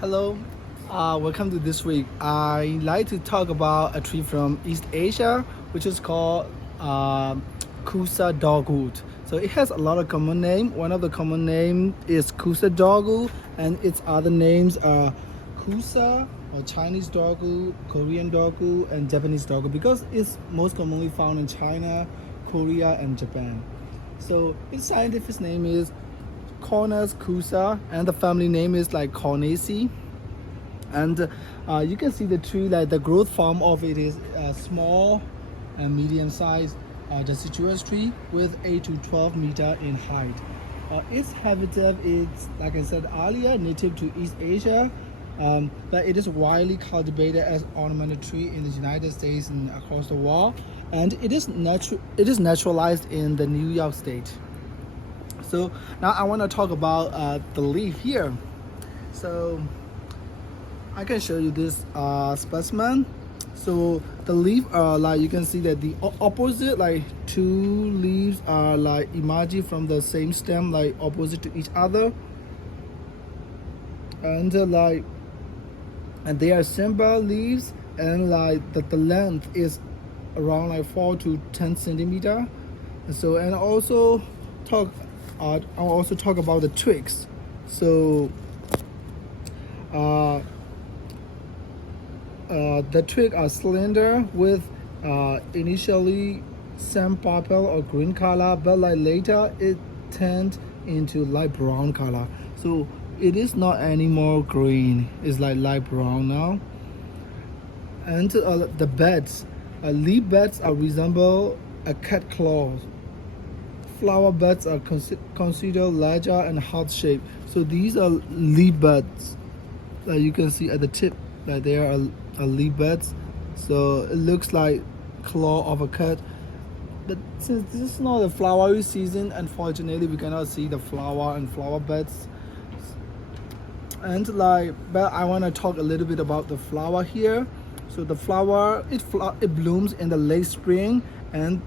Hello, welcome to this week. I like to talk about a tree from East Asia, which is called Kousa Dogwood. So it has a lot of common name. One of the common name is Kousa Dogwood, and its other names are Kousa or Chinese dogwood, Korean dogwood, and Japanese dogwood because it's most commonly found in China, Korea, and Japan. So its scientific name is Cornus Kousa, and the family name is like Cornaceae. And you can see the tree, like the growth form of it is small and medium size deciduous tree with 8 to 12 meter in height. Its habitat is, like I said earlier, native to East Asia, but it is widely cultivated as ornamental tree in the United States and across the world, and it is naturalized in the New York State. So now I want to talk about the leaf here. So I can show you this specimen. So the leaf are like, you can see that the opposite, like two leaves are like emerging from the same stem, like opposite to each other, and and they are simple leaves, and like the length is around like 4 to 10 centimeter. So, and also I'll also talk about the twigs. So the twigs are slender with initially same purple or green color, but like later it turned into light brown color. So it is not anymore green, it's like light brown now. And the buds, leaf buds are resemble a cat claw. Flower buds are considered larger and heart-shaped. So these are leaf buds. You can see at the tip that there are leaf buds. So it looks like claw of a cat. But since this is not the flowery season, unfortunately we cannot see the flower and flower buds. And but I want to talk a little bit about the flower here. So the flower, it blooms in the late spring and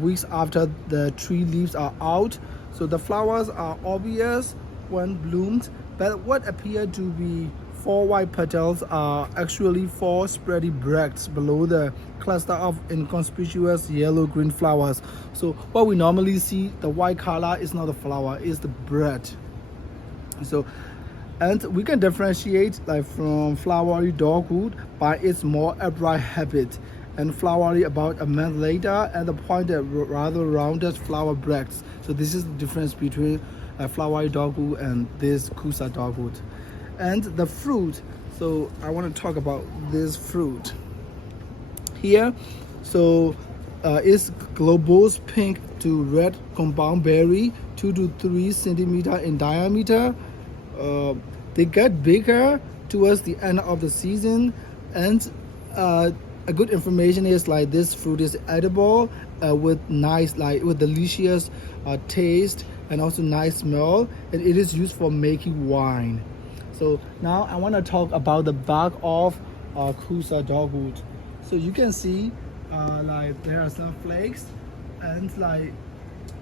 weeks after the tree leaves are out. So the flowers are obvious when bloomed, but what appear to be 4 white petals are actually 4 spready bracts below the cluster of inconspicuous yellow-green flowers. So what we normally see, the white color is not the flower, it's the bract. So, and we can differentiate like from flowery dogwood by its more upright habit, and flowery about a month later, and the pointed, rather rounded flower bracts. So this is the difference between flowery dogwood and this Kousa dogwood. And the fruit, so I want to talk about this fruit here. So it's globose pink to red compound berry, 2 to 3 centimeter in diameter. They get bigger towards the end of the season, and a good information is like this fruit is edible with nice, with delicious taste and also nice smell, and it is used for making wine. So now I want to talk about the bark of Kousa dogwood. So you can see like there are some flakes, and like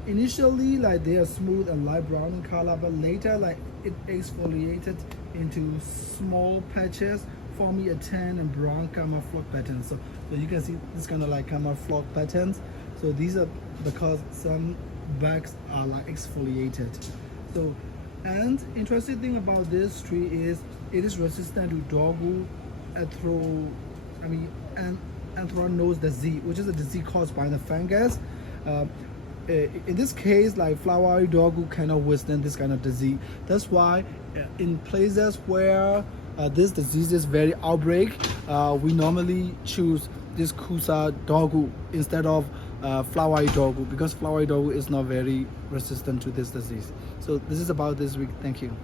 initially like they are smooth and light brown in color, but later like it exfoliated into small patches, forming a tan and brown camouflage patterns. So you can see this kind of like camouflage patterns. So these are because some barks are like exfoliated. So, and interesting thing about this tree is it is resistant to dogwood anthracnose disease, which is a disease caused by the fungus. In this case, like flowery dogwood cannot withstand this kind of disease. That's why in places where this disease is very outbreak, we normally choose this Kousa dogwood instead of flowery dogwood, because flowery dogwood is not very resistant to this disease. So this is about this week. Thank you.